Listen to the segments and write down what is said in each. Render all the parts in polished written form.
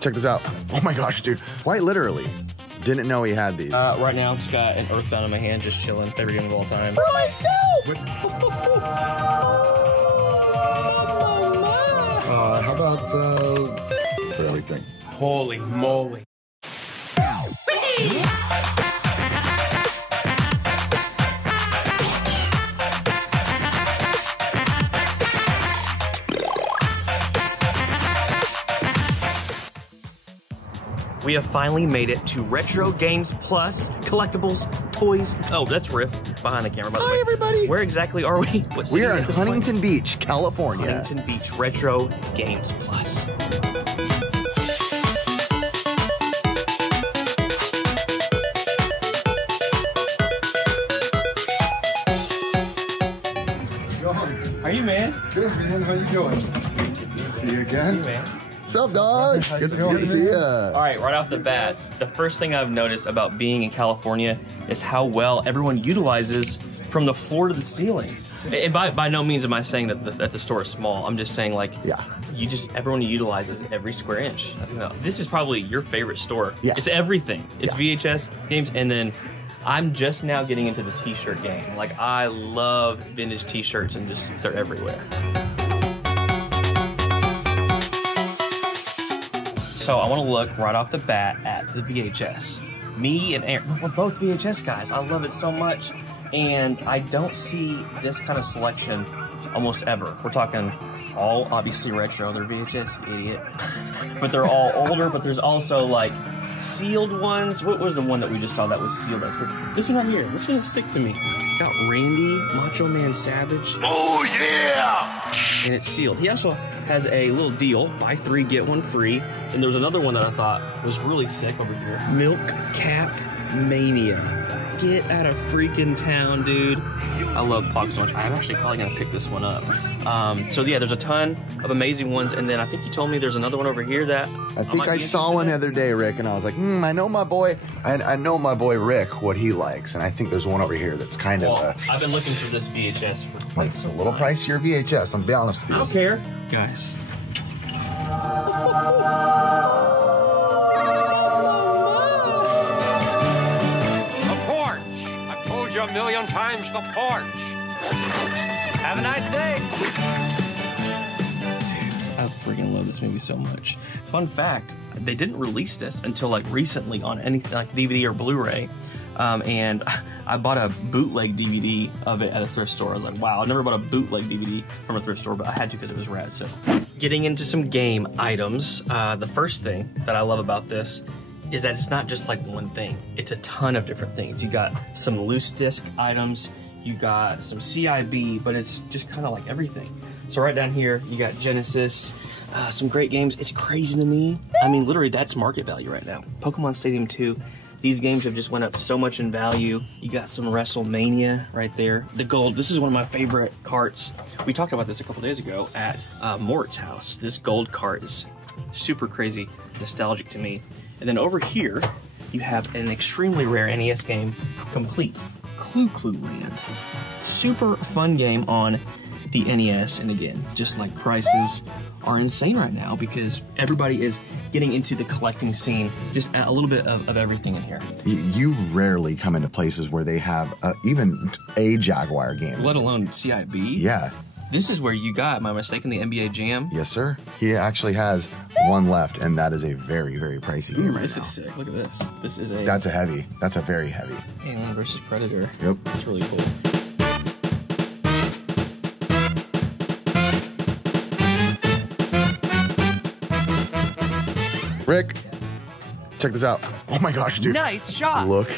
Check this out. Oh my gosh, dude. Quite literally. Didn't know he had these. Right now, I've just got an Earthbound in my hand, just chilling. Favorite game of all time. For myself! How about for everything? Holy moly. We have finally made it to Retro Games Plus, collectibles, toys. Oh, that's Riff behind the camera, by the way. Hi, everybody. Where exactly are we? What city We are is in this Huntington Beach, California. Huntington Beach, Retro Games Plus. How are you, man? Good, man. How you doing? Good to see you again. See you, man. What's up, dog? Good to see you. All right, right off the bat, the first thing I've noticed about being in California is how well everyone utilizes from the floor to the ceiling. And by no means am I saying that the store is small. I'm just saying, like, Yeah. Everyone utilizes every square inch. I think this is probably your favorite store. Yeah. It's everything. It's Yeah. VHS games, and then I'm just now getting into the t-shirt game. Like, I love vintage t-shirts, and just they're everywhere. So I want to look right off the bat at the VHS. Me and Aaron, we're both VHS guys. I love it so much. And I don't see this kind of selection almost ever. We're talking all obviously retro. They're VHS, idiot. But they're all older, but there's also like sealed ones. What was the one that we just saw that was sealed? This one right here. This one is sick to me. Got Randy, Macho Man Savage. Oh, yeah! And it's sealed. He also has a little deal, buy 3, get 1 free. And there was another one that I thought was really sick over here. Milk Cap Mania. Get out of freaking town, dude. I love Pog so much. I'm actually probably gonna pick this one up. So yeah, there's a ton of amazing ones. And then I think you told me there's another one over here that I think I saw one the other day, Rick, and I was like, I know my boy. I know my boy Rick, what he likes, and I think there's one over here that's kind of I've been looking for this VHS for quite it's a some little time. pricier VHS. I'm be honest with you. I don't care, guys. A million times the porch. Have a nice day. Dude, I freaking love this movie so much. Fun fact, they didn't release this until like recently on anything like DVD or Blu-ray. And I bought a bootleg DVD of it at a thrift store. I was like, wow, I never bought a bootleg DVD from a thrift store, but I had to because it was rad. So getting into some game items, the first thing that I love about this is that it's not just like one thing. It's a ton of different things. You got some loose disc items, you got some CIB, but it's just kind of like everything. So right down here, you got Genesis, some great games. It's crazy to me. I mean, literally that's market value right now. Pokemon Stadium 2, these games have just went up so much in value. You got some WrestleMania right there. The gold, this is one of my favorite carts. We talked about this a couple days ago at Mort's house. This gold cart is super crazy nostalgic to me. And then over here, you have an extremely rare NES game, Complete, Clue Land. Super fun game on the NES, and again, just like prices are insane right now because everybody is getting into the collecting scene, just a little bit of everything in here. You rarely come into places where they have even a Jaguar game. Let alone CIB. Yeah. This is where you got, am I mistaken, the NBA Jam? Yes, sir. He actually has one left, and that is a very, very pricey game. This is sick. Look at this. This is a... That's a heavy. That's a very heavy. Alien versus Predator. Yep. That's really cool. Rick, check this out. Oh my gosh, dude. Nice shot. Look.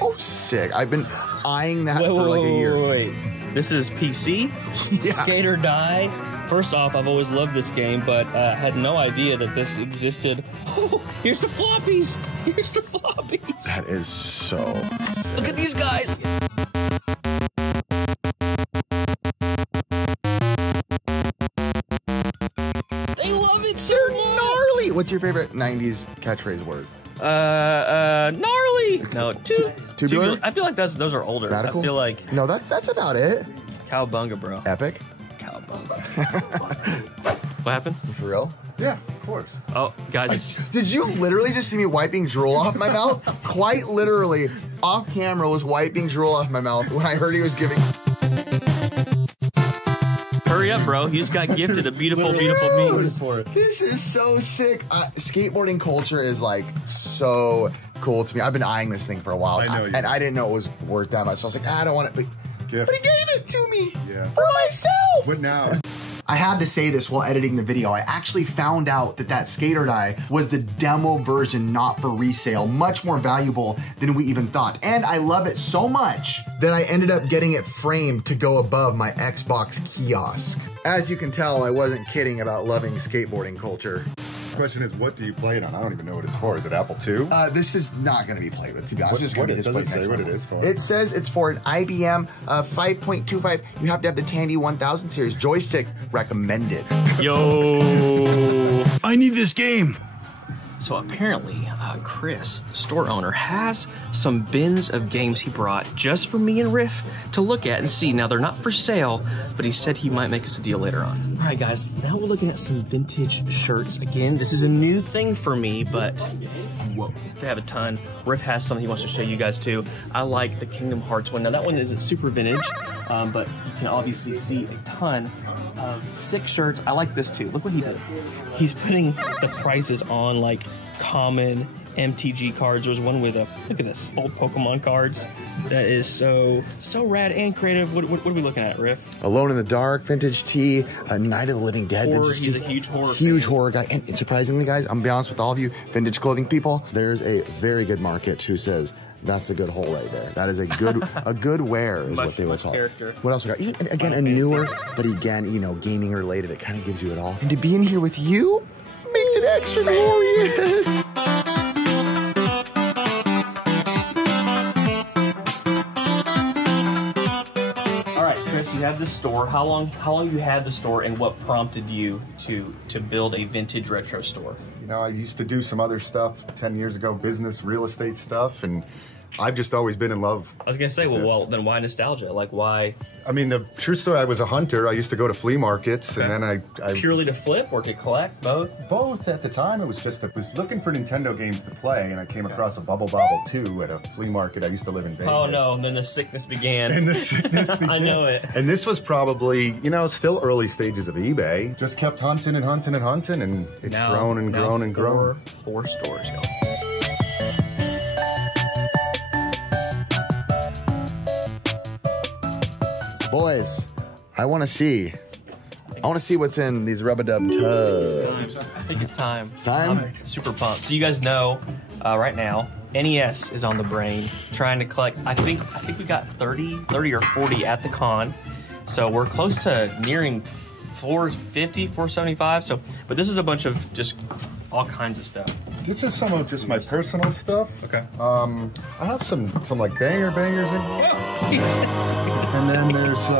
Oh, sick. I've been eyeing that for like a year. Wait. This is PC, Yeah. Skate or Die. First off, I've always loved this game, but had no idea that this existed. Oh, here's the floppies. Here's the floppies. That is so sick. Look at these guys. They love it so much. Gnarly. What's your favorite 90s catchphrase word? Gnarly. No, Tubular? I feel like those are older. Radical? I feel like No, that's about it. Cowabunga, bro. Epic. Cowabunga. What happened? For real? Yeah, of course. Oh, guys. Did you literally just see me wiping drool off my mouth? Quite literally, off camera, was wiping drool off my mouth when I heard he was giving. Hurry up, bro. You just got gifted a beautiful, beautiful piece. This is so sick. Skateboarding culture is like so cool to me. I've been eyeing this thing for a while. I know you and do. I didn't know it was worth that much. So I was like, I don't want it. But he gave it to me for myself. What now? I had to say this while editing the video. I actually found out that that skater die was the demo version, not for resale. Much more valuable than we even thought. And I love it so much that I ended up getting it framed to go above my Xbox kiosk. As you can tell, I wasn't kidding about loving skateboarding culture. The question is, what do you play it on? I don't even know what it's for. Is it Apple II? This is not going to be played with, to be honest. It's just going to be displayed next what month. it is for? It says it's for an IBM 5.25. You have to have the Tandy 1000 series joystick. Recommended. Yo. I need this game. So apparently, Chris, the store owner, has some bins of games he brought just for me and Riff to look at and see. Now, they're not for sale, but he said he might make us a deal later on. All right, guys, now we're looking at some vintage shirts. Again, this is a new thing for me, but whoa, they have a ton. Riff has something he wants to show you guys too. I like the Kingdom Hearts one. Now, that one isn't super vintage, but you can obviously see a ton of sick shirts. I like this too. Look what he did. He's putting the prices on like common MTG cards. There's one with look at this, old Pokemon cards. That is so rad and creative. What are we looking at, Riff? Alone in the Dark, vintage tee, Night of the Living Dead. Horror, vintage he's tee. a huge horror Huge fan. horror guy. And surprisingly, guys, I'm gonna be honest with all of you vintage clothing people, there's a very good market who says, that's a good hole right there. That is a good wear is what they would call it. What else we got? Even, again, a newer, but again, you know, gaming related. It kind of gives you it all. And to be in here with you makes it extra glorious. All right, Chris, you have this store. How long you had the store, and what prompted you to build a vintage retro store? You know, I used to do some other stuff 10 years ago, business, real estate stuff, and I've just always been in love. I was gonna say, well, then why nostalgia? Like, why? I mean, the true story, I was a hunter. I used to go to flea markets, and then I Purely to flip or to collect, both? both at the time. It was just, I was looking for Nintendo games to play, and I came across a Bubble Bobble 2 at a flea market. I used to live in Vegas. Oh no, then the sickness began. And the sickness began. I know it. And this was probably, you know, still early stages of eBay. Just kept hunting and hunting and hunting, and it's grown and grown and grown. Four stores, y'all. Boys, I want to see what's in these rub-a-dub tubs. I think it's time. It's time? I'm super pumped. So you guys know, right now, NES is on the brain, trying to collect. I think we got 30 or 40 at the con. So we're close to nearing 450, 475. So, but this is a bunch of just all kinds of stuff. This is some of just my personal stuff. Okay. I have some like bangers in here. And then there's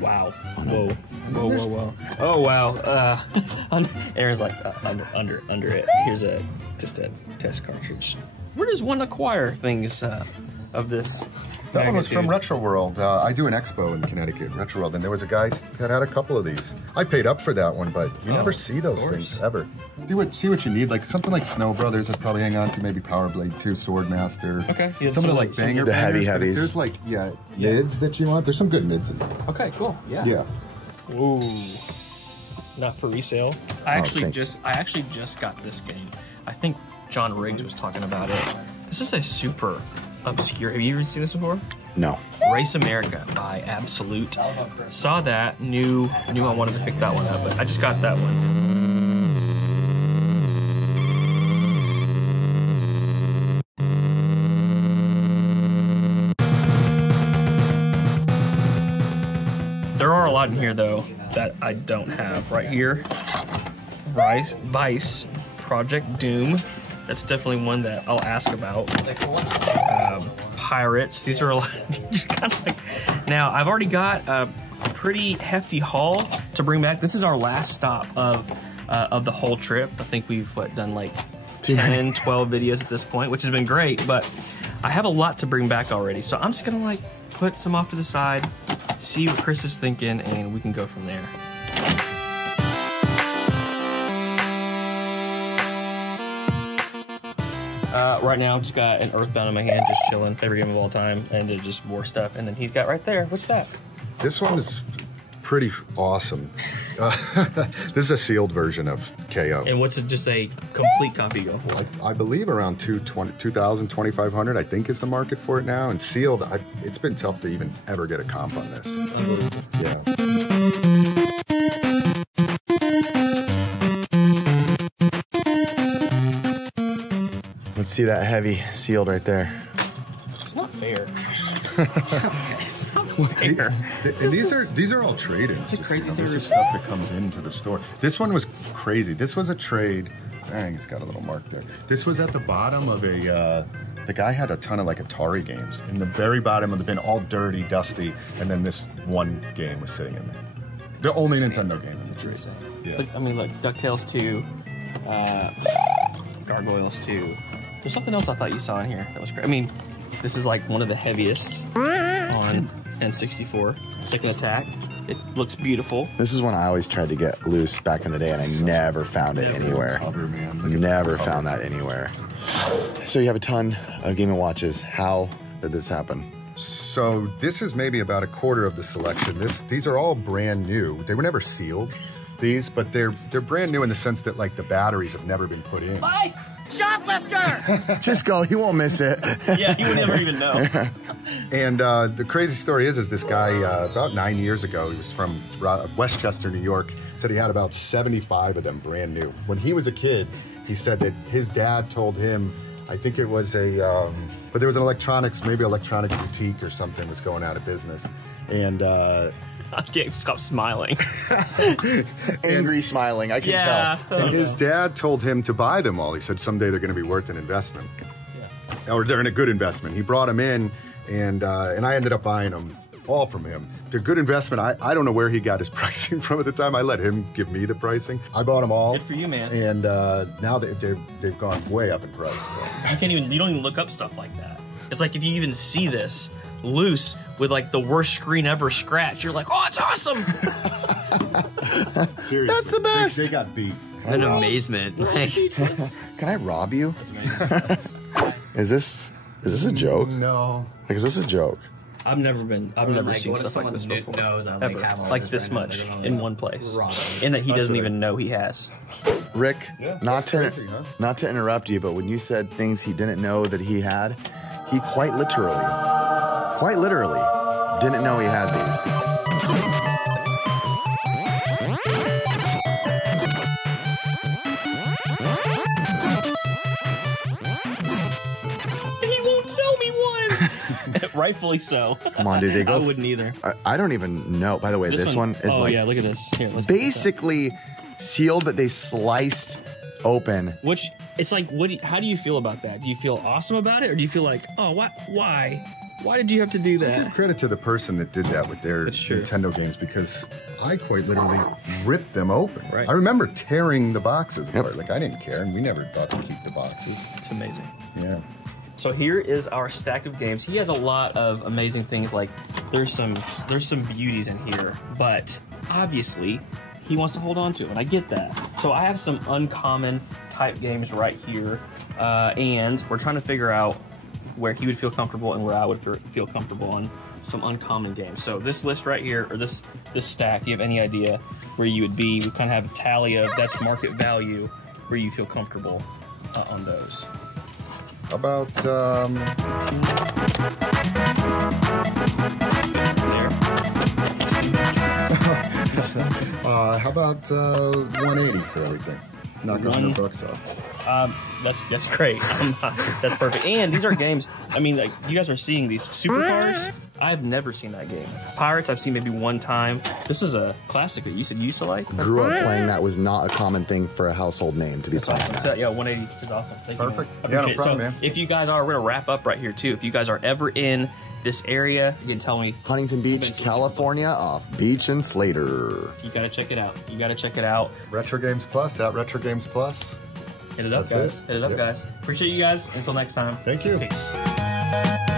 Wow. Whoa. Oh wow. Aaron's like under it. Here's just a test cartridge. Where does one acquire things of this? that one was from Retro World. I do an expo in Connecticut, Retro World, and there was a guy that had a couple of these. I paid up for that one, but you never see those things ever. See what you need, like something like Snow Brothers. I'd probably hang on to, maybe Power Blade 2, Swordmaster. Okay. Some of the like banger, the bangers, but if heavies. there's like mids that you want. There's some good mids. Okay, cool. Yeah. Ooh. Not for resale. I actually just got this game. I think John Riggs was talking about it. This is a super obscure. Have you ever seen this before? No. Race America by Absolute. Saw that, knew I wanted to pick that one up, but I just got that one. There are a lot in here though that I don't have. Right here, Vice, Project Doom. That's definitely one that I'll ask about. Pirates. These are a lot. Kind of like, now I've already got a pretty hefty haul to bring back. This is our last stop of the whole trip. I think we've done like 10, 12 videos at this point, which has been great. But I have a lot to bring back already, so I'm just gonna like put some off to the side. see what Chris is thinking, and we can go from there. Right now, I've just got an Earthbound in my hand, just chilling. Favorite game of all time, and then just more stuff. And then he's got right there. What's that? This one is pretty awesome. This is a sealed version of KO. And what's it, just a complete copy go for? I believe around 2,000, 2,500, I think is the market for it now. And sealed, it's been tough to even ever get a comp on this. Yeah. Let's see that heavy sealed right there. It's not fair. It's not fair. These are all trade-ins. It's a crazy This is stuff that comes into the store. This one was crazy. This was a trade. Dang, it's got a little mark there. This was at the bottom of a. The guy had a ton of like Atari games in the very bottom of the bin, all dirty, dusty, and then this one game was sitting in there. The only Nintendo game in the trade. Yeah. Look, I mean, look, DuckTales 2, Gargoyles 2. There's something else I thought you saw in here that was great. I mean, this is like one of the heaviest on N64. Second Attack. It looks beautiful. This is one I always tried to get loose back in the day, and I never found it anywhere. Never found that anywhere. So you have a ton of Game & Watches. How did this happen? So this is maybe about a quarter of the selection. These are all brand new. They were never sealed, these, but they're brand new in the sense that like the batteries have never been put in. Bye! Shoplifter! Just go, he won't miss it. Yeah, he would never even know. And the crazy story is this guy, about 9 years ago, he was from Westchester, New York, said he had about 75 of them brand new. When he was a kid, he said that his dad told him, I think it was but there was an maybe electronic boutique or something was going out of business. And I can't stop smiling. Angry smiling, I can tell. And his dad told him to buy them all. He said someday they're going to be worth an investment. Yeah. Or they're in a good investment. He brought them in, and I ended up buying them all from him. They're good investment. I don't know where he got his pricing from at the time. I let him give me the pricing. I bought them all. Good for you, man. And now they've gone way up in price. So. You don't even look up stuff like that. It's like if you even see this loose with like the worst screen ever scratched, you're like, oh, it's awesome. Seriously, that's the best. They got beat. An amazement. Can I rob you? That's amazing. Is this a joke? No. Like, is this a joke? I've never seen stuff like this before. Ever. Like this much in one place. And that he doesn't even know he has. Rick, not to interrupt you, but when you said things he didn't know that he had, he quite literally didn't know he had these. Rightfully so. Come on, dude. I wouldn't either. I don't even know. By the way, this one is yeah, look at this. Here, let's basically sealed, but they sliced open. Which, it's like, how do you feel about that? Do you feel awesome about it? Or do you feel like, oh, why? Why did you have to do that? Give credit to the person that did that with their Nintendo games, because I quite literally ripped them open. Right. I remember tearing the boxes apart. Like, I didn't care, and we never thought to keep the boxes. It's amazing. Yeah. So here is our stack of games. He has a lot of amazing things. Like there's some beauties in here, but obviously he wants to hold on to it, and I get that. So I have some uncommon type games right here, and we're trying to figure out where he would feel comfortable and where I would feel comfortable on some uncommon games. So this list right here, or this stack, do you have any idea where you would be? We kind of have a tally of that's market value, where you feel comfortable on those. How about, how about 180 for everything? Knock $100 off. That's great. That's perfect. And these are games. I mean, like you guys are seeing these supercars. I've never seen that game. Pirates, I've seen maybe one time. This is a classic that you said you used to like. Grew up playing that. Was not a common thing for a household name to be playing awesome. that. So, yeah, 180 is awesome. Thank Perfect. You, yeah, no problem, man. If you guys are, we're gonna wrap up right here too. If you guys are ever in this area, you can tell me. Huntington Beach, California, off Beach and Slater. You gotta check it out. You gotta check it out. Retro Games Plus, at Retro Games Plus. Hit it up, guys. Hit it up, guys. Appreciate you guys. Until next time. Thank you. Peace.